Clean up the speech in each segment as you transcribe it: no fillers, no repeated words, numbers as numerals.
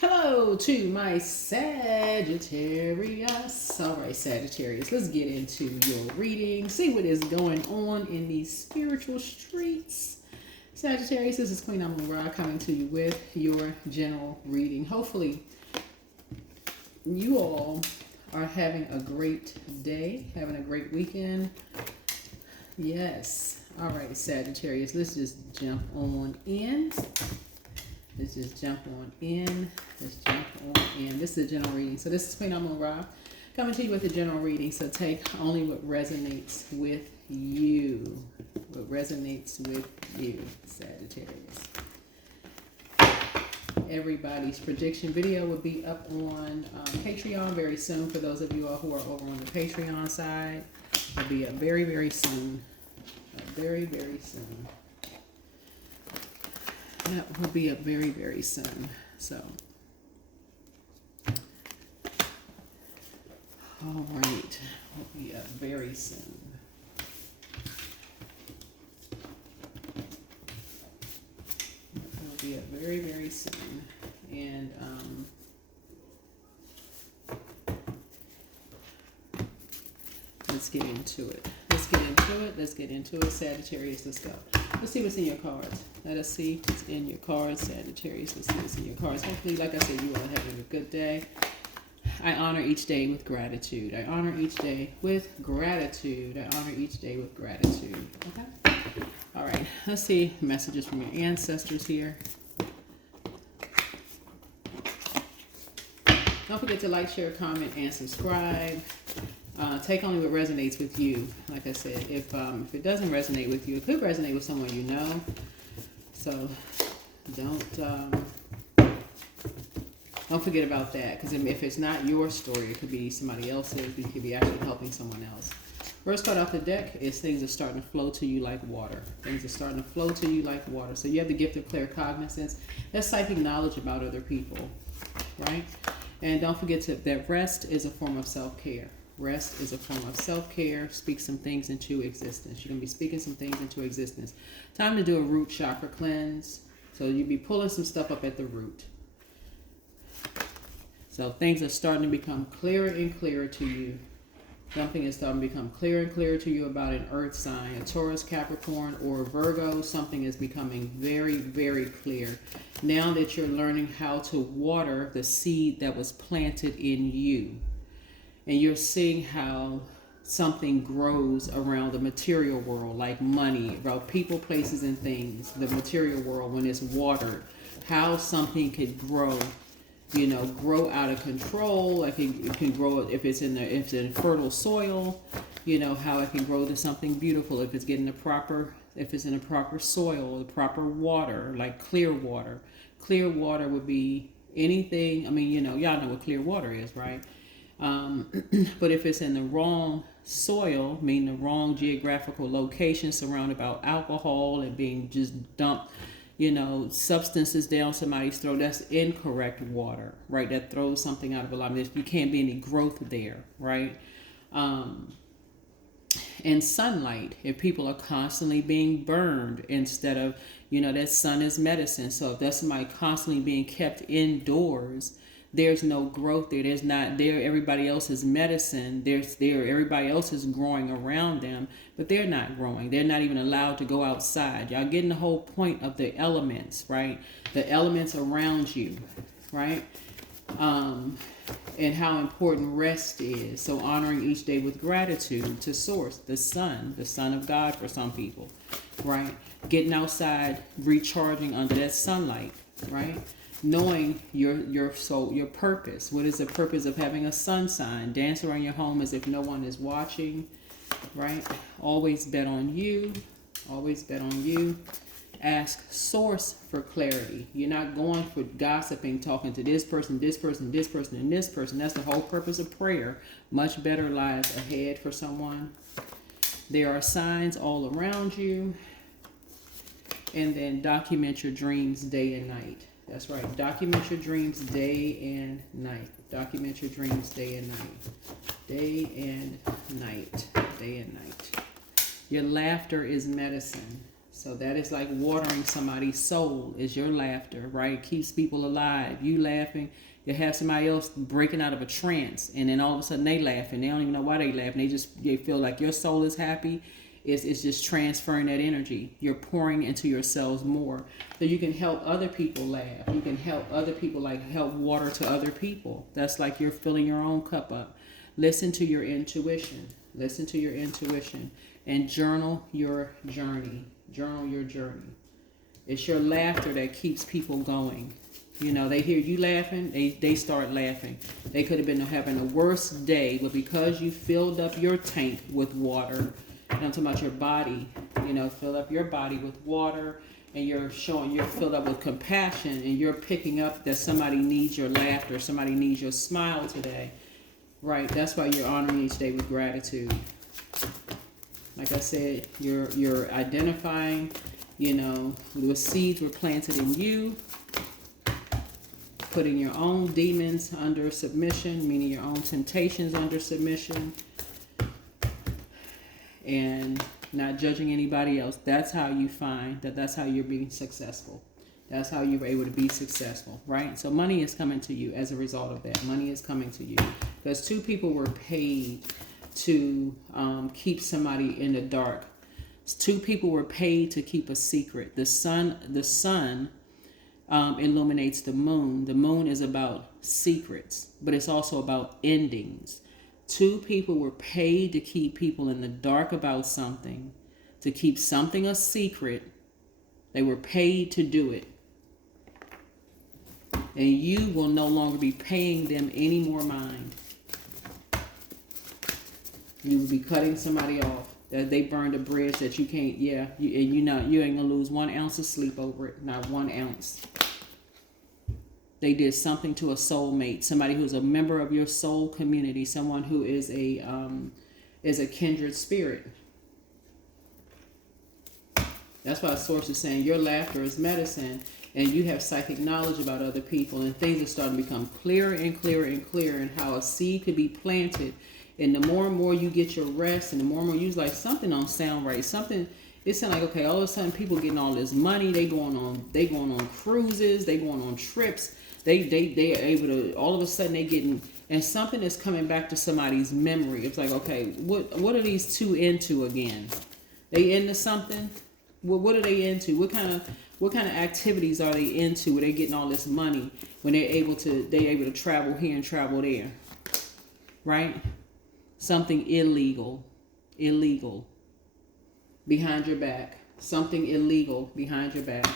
Hello to my Sagittarius. All right, Sagittarius, let's get into your reading. See what is going on in these spiritual streets. Sagittarius, this is Queen Amun Ra coming to you with your general reading. Hopefully, you all are having a great day, having a great weekend. Yes. All right, Sagittarius, let's just jump on in. Let's just jump on in. Let's jump on in. This is a general reading. So this is Queen Amun Ra coming to you with a general reading. So take only what resonates with you. What resonates with you, Sagittarius. Everybody's prediction video will be up on Patreon very soon. For those of you all who are over on the Patreon side, it'll be up very, very soon. Very, very soon. That will be up very, very soon. So, all right, will be up very soon. Will be up very, very soon, and let's get into it. Let's get into it, Sagittarius. Let's go. Let's see what's in your cards. Let us see what's in your cards, Sagittarius. Let's see what's in your cards. Hopefully, like I said, you all are having a good day. I honor each day with gratitude. I honor each day with gratitude. I honor each day with gratitude. Okay? All right. Let's see messages from your ancestors here. Don't forget to like, share, comment, and subscribe. Take only what resonates with you. Like I said, if it doesn't resonate with you, it could resonate with someone you know. So don't forget about that. Because if it's not your story, it could be somebody else's. You could be actually helping someone else. First card off the deck is things are starting to flow to you like water. Things are starting to flow to you like water. So you have the gift of claircognizance. That's psychic knowledge about other people, right? And don't forget that rest is a form of self-care. Rest is a form of self-care. Speak some things into existence. You're going to be speaking some things into existence. Time to do a root chakra cleanse. So you'll be pulling some stuff up at the root. So things are starting to become clearer and clearer to you. Something is starting to become clearer and clearer to you about an earth sign, a Taurus, Capricorn, or a Virgo. Something is becoming very, very clear. Now that you're learning how to water the seed that was planted in you. And you're seeing how something grows around the material world, like money, about people, places, and things. The material world, when it's watered, how something could grow, grow out of control. Like it can grow if it's in fertile soil. How it can grow to something beautiful if it's in the proper soil, the proper water, like clear water. Clear water would be anything. I mean, y'all know what clear water is, right? But if it's in the wrong soil, meaning the wrong geographical location, surrounded by alcohol and being just dumped, substances down somebody's throat, that's incorrect water, right? That throws something out of alignment. You can't be any growth there, right? And sunlight, if people are constantly being burned instead of, that sun is medicine. So if that's somebody constantly being kept indoors, there's no growth there. There's not there. Everybody else is medicine. Everybody else is growing around them, but they're not growing. They're not even allowed to go outside. Y'all getting the whole point of the elements, right? The elements around you, right? And how important rest is. So honoring each day with gratitude to source, the sun of God for some people, right? Getting outside, recharging under that sunlight, right? Knowing your soul, your purpose. What is the purpose of having a sun sign? Dance around your home as if no one is watching, right? Always bet on you. Always bet on you. Ask source for clarity. You're not going for gossiping, talking to this person, this person, this person, and this person. That's the whole purpose of prayer. Much better lies ahead for someone. There are signs all around you. And then document your dreams day and night. That's right. Document your dreams day and night. Document your dreams day and night. Day and night. Day and night. Your laughter is medicine. So that is like watering somebody's soul, is your laughter, right? It keeps people alive. You laughing, you have somebody else breaking out of a trance, and then all of a sudden they laughing. They don't even know why they laughing. They feel like your soul is happy. It's just transferring that energy. You're pouring into yourselves more. So you can help other people laugh. You can help other people, like help water to other people. That's like you're filling your own cup up. Listen to your intuition. Listen to your intuition. And journal your journey. Journal your journey. It's your laughter that keeps people going. You know, they hear you laughing, they start laughing. They could have been having a worse day, but because you filled up your tank with water, and I'm talking about your body, you know, fill up your body with water, and you're filled up with compassion, and you're picking up that somebody needs your laughter, somebody needs your smile today, right? That's why you're honoring each day with gratitude. Like I said, you're identifying, you know, the seeds were planted in you, putting your own demons under submission, meaning your own temptations under submission, and not judging anybody else. That's how you find that's how you're being successful. That's how you were able to be successful, right? So money is coming to you as a result of that. Money is coming to you because two people were paid to keep somebody in the dark. Two people were paid to keep a secret. The sun illuminates the moon. The moon is about secrets, but it's also about endings. Two people were paid to keep people in the dark about something, to keep something a secret. They were paid to do it. And you will no longer be paying them any more mind. You will be cutting somebody off. That they burned a bridge that you can't, you ain't gonna lose 1 ounce of sleep over it, not 1 ounce. They did something to a soulmate, somebody who's a member of your soul community, someone who is a kindred spirit. That's why Source is saying your laughter is medicine, and you have psychic knowledge about other people, and things are starting to become clearer and clearer and clearer, and how a seed could be planted. And the more and more you get your rest, and the more and more you like something don't sound right. It sounds like, okay, all of a sudden people getting all this money, they going on cruises, they going on trips. They are able to, all of a sudden they getting, and something is coming back to somebody's memory. It's like, okay, what are these two into again? They into something? What are they into? What kind of activities are they into where they getting all this money when they're able to travel here and travel there? Right? Something illegal behind your back. Something illegal behind your back.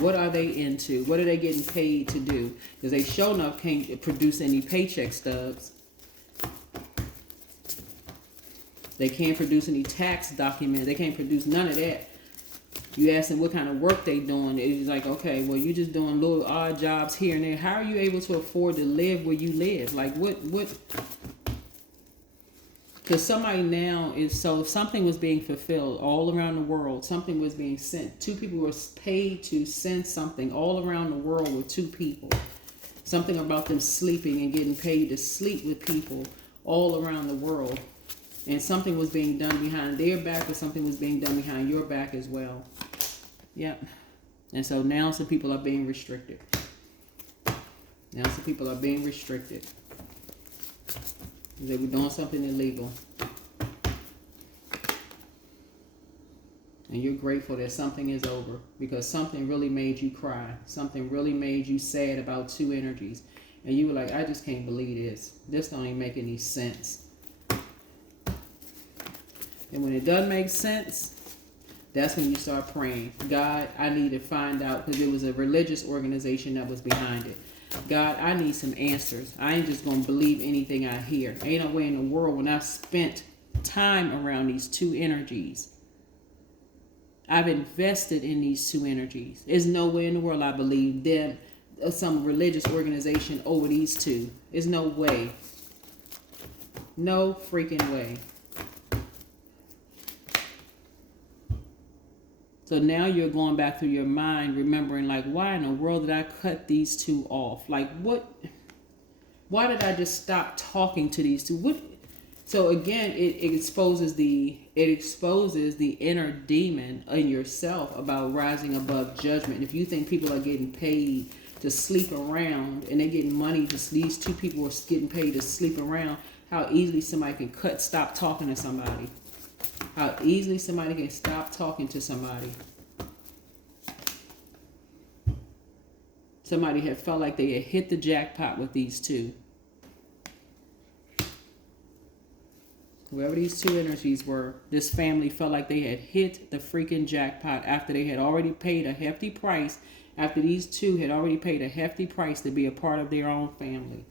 What are they into? What are they getting paid to do? Because they sure enough can't produce any paycheck stubs. They can't produce any tax documents. They can't produce none of that. You ask them what kind of work they doing. It's like, okay, well, you just doing little odd jobs here and there. How are you able to afford to live where you live? Like, what? Because somebody now something was being fulfilled all around the world. Something was being sent. Two people were paid to send something all around the world with two people. Something about them sleeping and getting paid to sleep with people all around the world. And something was being done behind their back, or something was being done behind your back as well. Yep. And so now some people are being restricted. They were doing something illegal. And you're grateful that something is over, because something really made you cry. Something really made you sad about two energies. And you were like, I just can't believe this. This don't even make any sense. And when it doesn't make sense, that's when you start praying. God, I need to find out, because it was a religious organization that was behind it. God, I need some answers. I ain't just going to believe anything I hear. Ain't no way in the world, when I've spent time around these two energies, I've invested in these two energies. There's no way in the world I believe them, some religious organization over these two. There's no way. No freaking way. So now you're going back through your mind, remembering, like, why in the world did I cut these two off? Like, what? Why did I just stop talking to these two? So again, it exposes the inner demon in yourself about rising above judgment. If you think people are getting paid to sleep around and they're getting money, these two people are getting paid to sleep around, how easily somebody can stop talking to somebody. How easily somebody can stop talking to somebody. Somebody had felt like they had hit the jackpot with these two. Whoever these two energies were, this family felt like they had hit the freaking jackpot after they had already paid a hefty price, after these two had already paid a hefty price to be a part of their own family.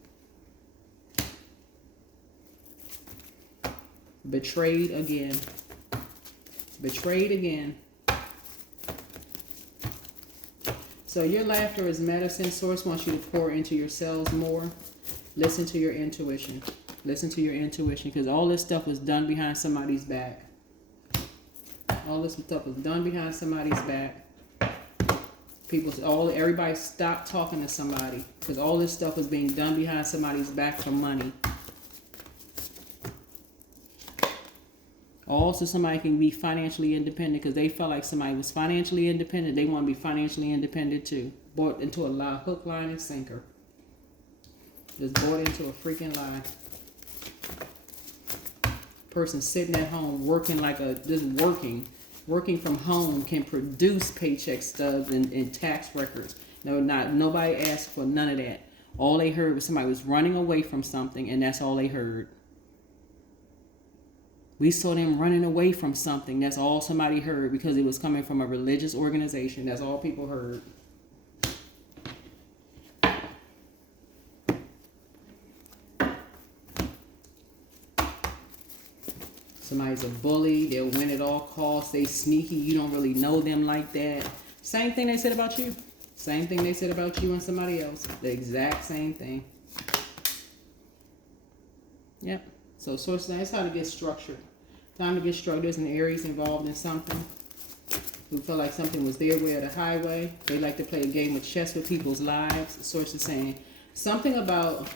Betrayed again. Betrayed again. So your laughter is medicine. Source wants you to pour into yourselves more. Listen to your intuition. Listen to your intuition, because all this stuff was done behind somebody's back. All this stuff was done behind somebody's back. Everybody stopped talking to somebody, because all this stuff was being done behind somebody's back for money. Also, somebody can be financially independent because they felt like somebody was financially independent. They want to be financially independent too. Bought into a lie, hook, line, and sinker. Just bought into a freaking lie. Person sitting at home working working from home can produce paycheck stubs and tax records. Nobody asked for none of that. All they heard was somebody was running away from something, and that's all they heard. We saw them running away from something. That's all somebody heard, because it was coming from a religious organization. That's all people heard. Somebody's a bully. They'll win at all costs. They sneaky. You don't really know them like that. Same thing they said about you. Same thing they said about you and somebody else. The exact same thing. Yep. So source, that's how to get structured. Time to get structured. There's an Aries involved in something. Who felt like something was their way or the highway. They like to play a game of chess with people's lives. The source is saying something about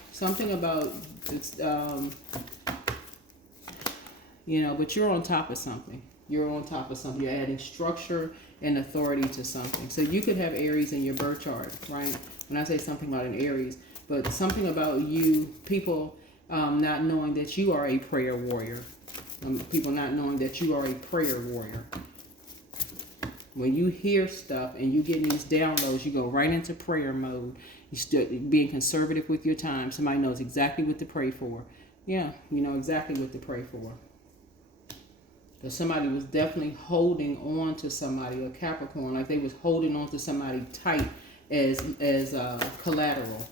but you're on top of something. You're on top of something. You're adding structure and authority to something. So you could have Aries in your birth chart, right? When I say something about an Aries, but something about you, people not knowing that you are a prayer warrior. People not knowing that you are a prayer warrior. When you hear stuff and you get these downloads, you go right into prayer mode. You start being conservative with your time. Somebody knows exactly what to pray for. Yeah, you know exactly what to pray for. Because somebody was definitely holding on to somebody, a Capricorn, like they was holding on to somebody tight as collateral.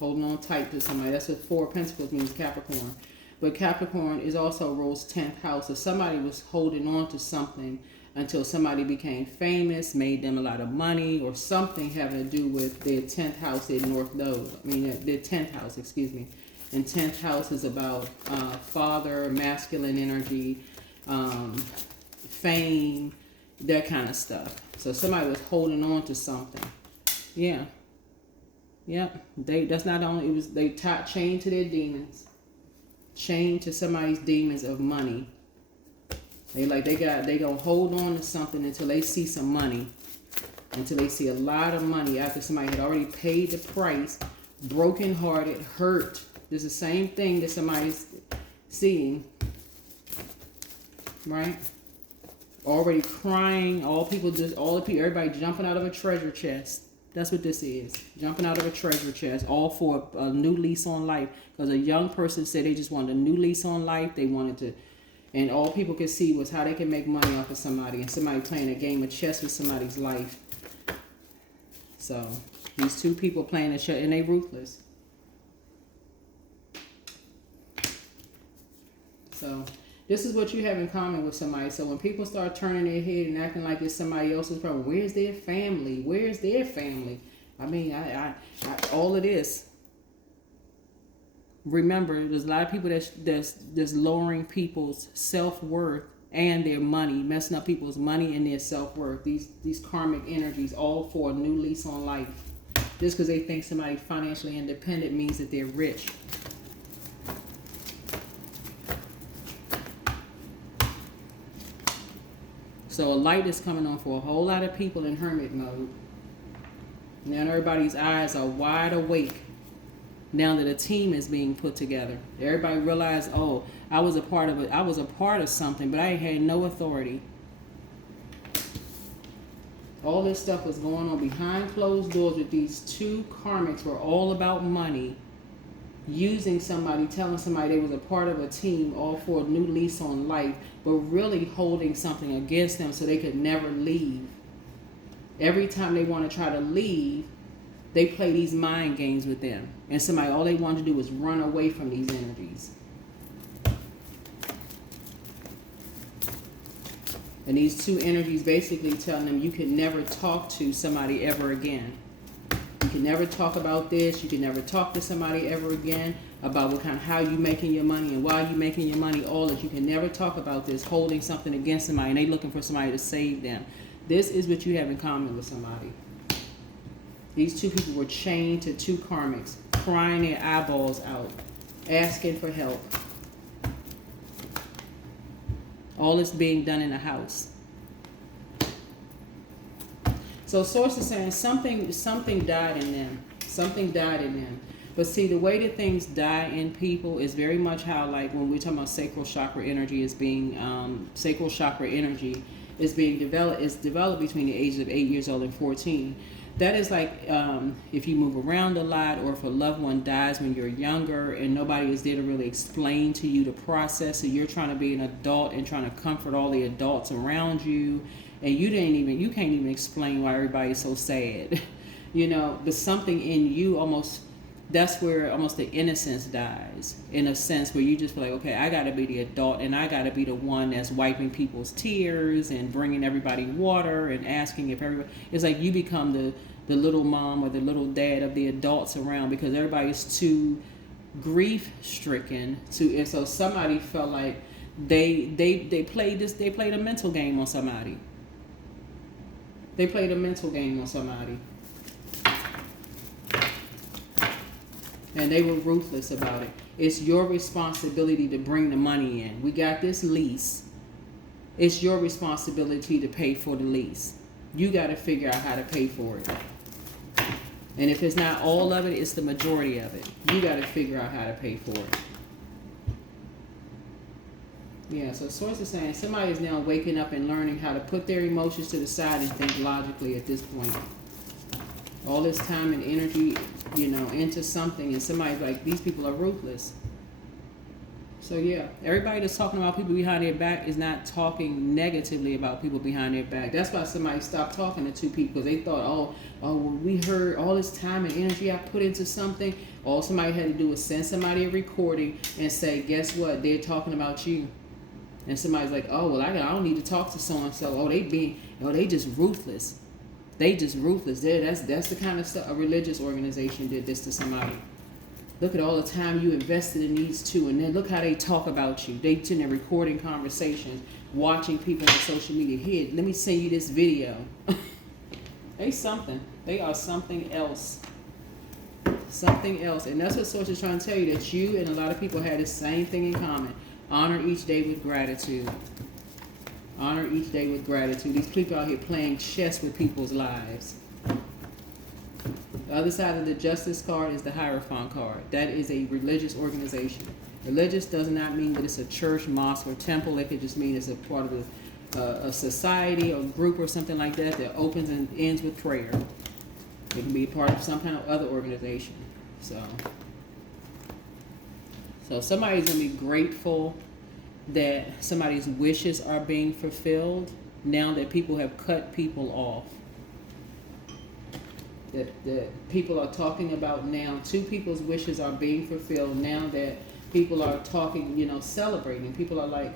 Holding on tight to somebody. That's what Four of Pentacles means, Capricorn. But Capricorn is also rules 10th house. So somebody was holding on to something until somebody became famous, made them a lot of money, or something having to do with their 10th house, their North Node. Their 10th house, excuse me. And 10th house is about father, masculine energy, fame, that kind of stuff. So somebody was holding on to something. Yeah. Yep. That's not only, it was, they chained to their demons. Chained to somebody's demons of money. They gonna hold on to something until they see some money. Until they see a lot of money after somebody had already paid the price, brokenhearted, hurt. There's the same thing that somebody's seeing, right? Already crying, everybody jumping out of a treasure chest. That's what this is. Jumping out of a treasure chest, all for a new lease on life. Because a young person said they just wanted a new lease on life. They wanted to, and all people could see was how they can make money off of somebody, and somebody playing a game of chess with somebody's life. So these two people playing a chess, and they ruthless. So this is what you have in common with somebody. So when people start turning their head and acting like it's somebody else's problem, where's their family? Where's their family? I all of this. Remember, there's a lot of people that's lowering people's self-worth and their money, messing up people's money and their self-worth. These karmic energies, all for a new lease on life. Just because they think somebody financially independent means that they're rich. So a light is coming on for a whole lot of people in hermit mode. Now everybody's eyes are wide awake now that a team is being put together. Everybody realized, oh, I was a part of it. I was a part of something, but I had no authority. All this stuff was going on behind closed doors with these two karmics were all about money, using somebody, telling somebody they was a part of a team, all for a new lease on life, but really holding something against them so they could never leave. Every time they want to try to leave, they play these mind games with them. And somebody, all they want to do is run away from these energies. And these two energies basically telling them you can never talk to somebody ever again. You can never talk about this. You can never talk to somebody ever again about what kind of, how you making your money and why you making your money. All that you can never talk about this, holding something against somebody, and they looking for somebody to save them. This is what you have in common with somebody. These two people were chained to two karmics, crying their eyeballs out, asking for help. All this being done in a house. So Source is saying something died in them. Something died in them. But see, the way that things die in people is very much how, like, when we're talking about sacral chakra energy is being, sacral chakra energy is being developed, is developed between the ages of 8 years old and 14. That is like if you move around a lot, or if a loved one dies when you're younger and nobody is there to really explain to you the process, so you're trying to be an adult and trying to comfort all the adults around you, and you can't even explain why everybody's so sad. You know, but something in you almost, that's where almost the innocence dies, in a sense where you just feel like, okay, I got to be the adult, and I got to be the one that's wiping people's tears and bringing everybody water and asking if everybody, it's like you become the little mom or the little dad of the adults around, because everybody's too grief stricken to, and so somebody felt like they played a mental game on somebody. They played a mental game on somebody. And they were ruthless about it. It's your responsibility to bring the money in. We got this lease. It's your responsibility to pay for the lease. You got to figure out how to pay for it. And if it's not all of it, it's the majority of it. You got to figure out how to pay for it. Yeah, so Source is saying somebody is now waking up and learning how to put their emotions to the side and think logically at this point. All this time and energy, you know, into something, and somebody's like, these people are ruthless. So yeah, everybody that's talking about people behind their back is not talking negatively about people behind their back. That's why somebody stopped talking to two people, because they thought, oh, well, we heard all this time and energy I put into something. All somebody had to do was send somebody a recording and say, guess what? They're talking about you. And somebody's like, oh, well, I don't need to talk to so-and-so. Oh, they just ruthless. They just ruthless. That's the kind of stuff a religious organization did this to somebody. Look at all the time you invested in these two, and then look how they talk about you. They sitting there recording conversations, watching people on social media. Here, let me send you this video. They something. They are something else. Something else. And that's what Source is trying to tell you, that you and a lot of people had the same thing in common. Honor each day with gratitude. Honor each day with gratitude. These people out here playing chess with people's lives. The other side of the Justice card is the Hierophant card. That is a religious organization. Religious does not mean that it's a church, mosque, or temple. It could just mean it's a part of a society or group or something like that that opens and ends with prayer. It can be part of some kind of other organization. So somebody's going to be grateful that somebody's wishes are being fulfilled now that people have cut people off. That people are talking about now, two people's wishes are being fulfilled now that people are talking, you know, celebrating. People are like,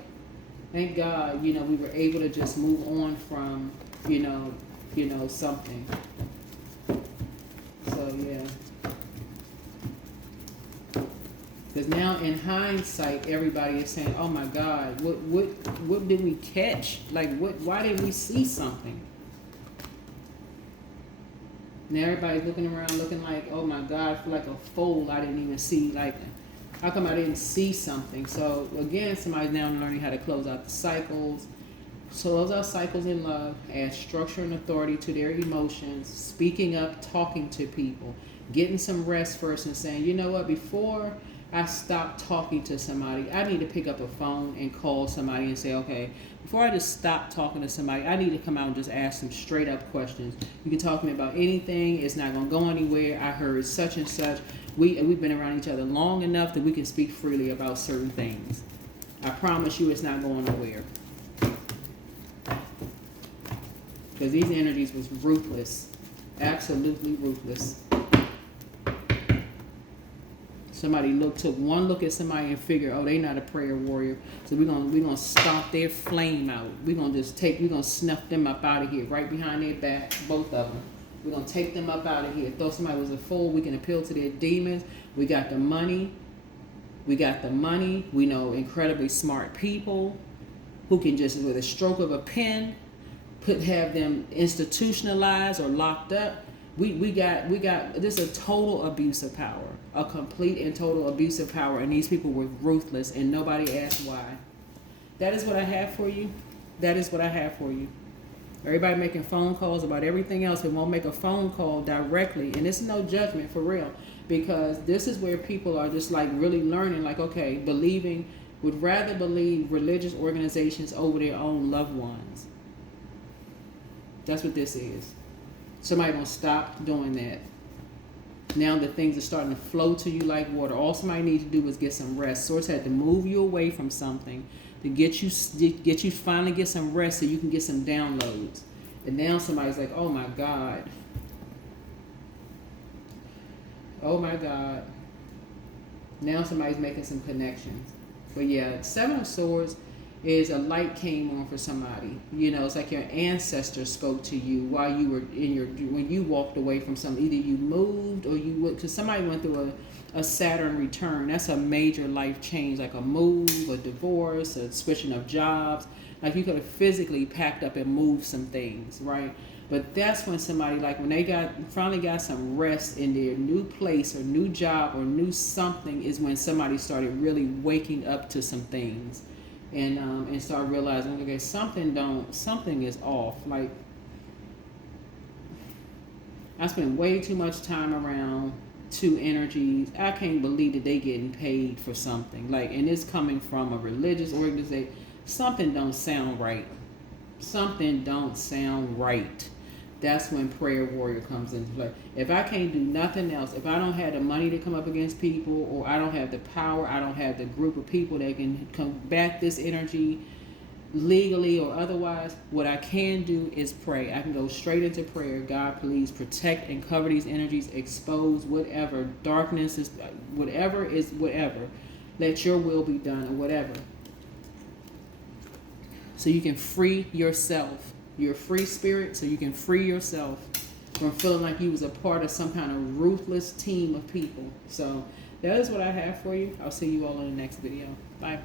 thank God, you know, we were able to just move on from, you know, something. So, yeah. Because now, in hindsight, everybody is saying, "Oh my God, what did we catch? Like, why did we see something?" Now everybody's looking around, looking like, "Oh my God, I feel like a fool. I didn't even see. Like, how come I didn't see something?" So again, somebody's now learning how to close out the cycles, So those are cycles in love. Add structure and authority to their emotions. Speaking up, talking to people. Getting some rest first and saying, you know what, before I stop talking to somebody, I need to pick up a phone and call somebody and say, okay, before I just stop talking to somebody, I need to come out and just ask some straight up questions. You can talk to me about anything. It's not going to go anywhere. I heard such and such. We've been around each other long enough that we can speak freely about certain things. I promise you it's not going nowhere. Because these energies was ruthless. Absolutely ruthless. Somebody took one look at somebody and figured, oh, they not a prayer warrior. So we're gonna stomp their flame out. We're gonna snuff them up out of here, right behind their back, both of them. We're gonna take them up out of here. Though somebody was a fool, we can appeal to their demons. We got the money. We know incredibly smart people who can just, with a stroke of a pen, have them institutionalized or locked up. We got this is a total abuse of power, a complete and total abuse of power, and these people were ruthless, and nobody asked why. That is what I have for you. That is what I have for you. Everybody making phone calls about everything else, but won't make a phone call directly, and it's no judgment for real, because this is where people are just like really learning, like, okay, would rather believe religious organizations over their own loved ones. That's what this is. Somebody gonna stop doing that. Now that things are starting to flow to you like water, all somebody needs to do is get some rest. Source had to move you away from something to get you finally get some rest so you can get some downloads. And now somebody's like, oh my God. Oh my God. Now somebody's making some connections. But yeah, Seven of Swords is a light came on for somebody. You know, it's like your ancestors spoke to you while you were when you walked away from something. Either you moved or because somebody went through a Saturn return. That's a major life change, like a move, a divorce, a switching of jobs. Like you could have physically packed up and moved some things, right? But that's when somebody, like when they finally got some rest in their new place or new job or new something, is when somebody started really waking up to some things. And start realizing, okay, something is off. Like, I spend way too much time around two energies. I can't believe that they getting paid for something. Like, and it's coming from a religious organization. Something don't sound right. Something don't sound right. That's when prayer warrior comes into play. If I can't do nothing else, if I don't have the money to come up against people, or I don't have the power, I don't have the group of people that can combat this energy legally or otherwise, what I can do is pray. I can go straight into prayer. God, please protect and cover these energies, expose whatever darkness is, whatever. Let your will be done, or whatever. So you can free yourself. You're a free spirit, so you can free yourself from feeling like you was a part of some kind of ruthless team of people. So that is what I have for you. I'll see you all in the next video. Bye.